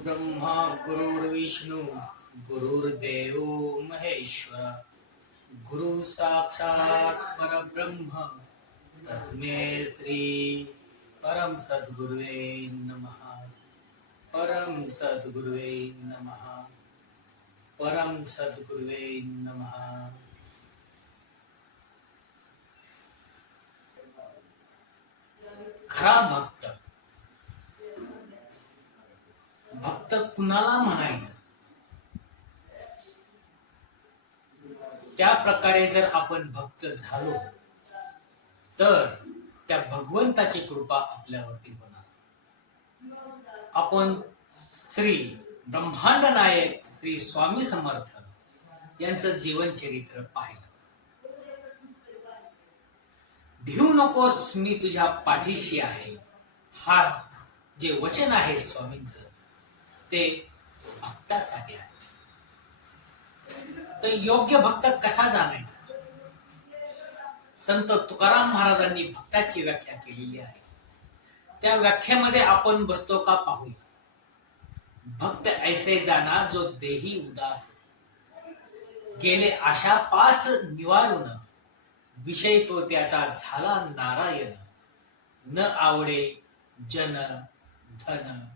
गुरुर्ब्रह्मा गुरुर्विष्णू गुरुर्देव महेश्वर गुरु साक्षात परब्रह्म तस्मै श्री परम सद्गुरुवे नमः। परम सद्गुरुवे नमः। परम सद्गुरुवे नमः। खरा भक्त भक्त कुणाला म्हणायचं, त्या प्रकारे जर आपण भक्त झालो तर त्या भगवंताची कृपा आपल्यावरती होणार। आपण श्री ब्रह्मांड नायक श्री स्वामी समर्थ यांचं जीवन चरित्र पाहिलं। भिवू नकोस मी तुझ्या पाठीशी आहे, हा जे वचन आहे स्वामींचं ते भक्तासाठी आहे। तर योग्य भक्त कसा जाणायचा? संत तुकाराम महाराजांनी भक्ताची व्याख्या केलेली आहे। त्या व्याख्यामध्ये आपण बसतो का पाहूया। भक्त ऐसे जाना जो देही उदास, गेले आशा पास निवारून, विषय तो त्याचा झाला नारायण, न आवडे जन धन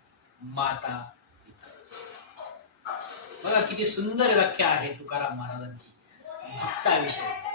माता। बघा किती सुंदर व्याख्या आहे तुकाराम महाराजांची भक्ताविषयी।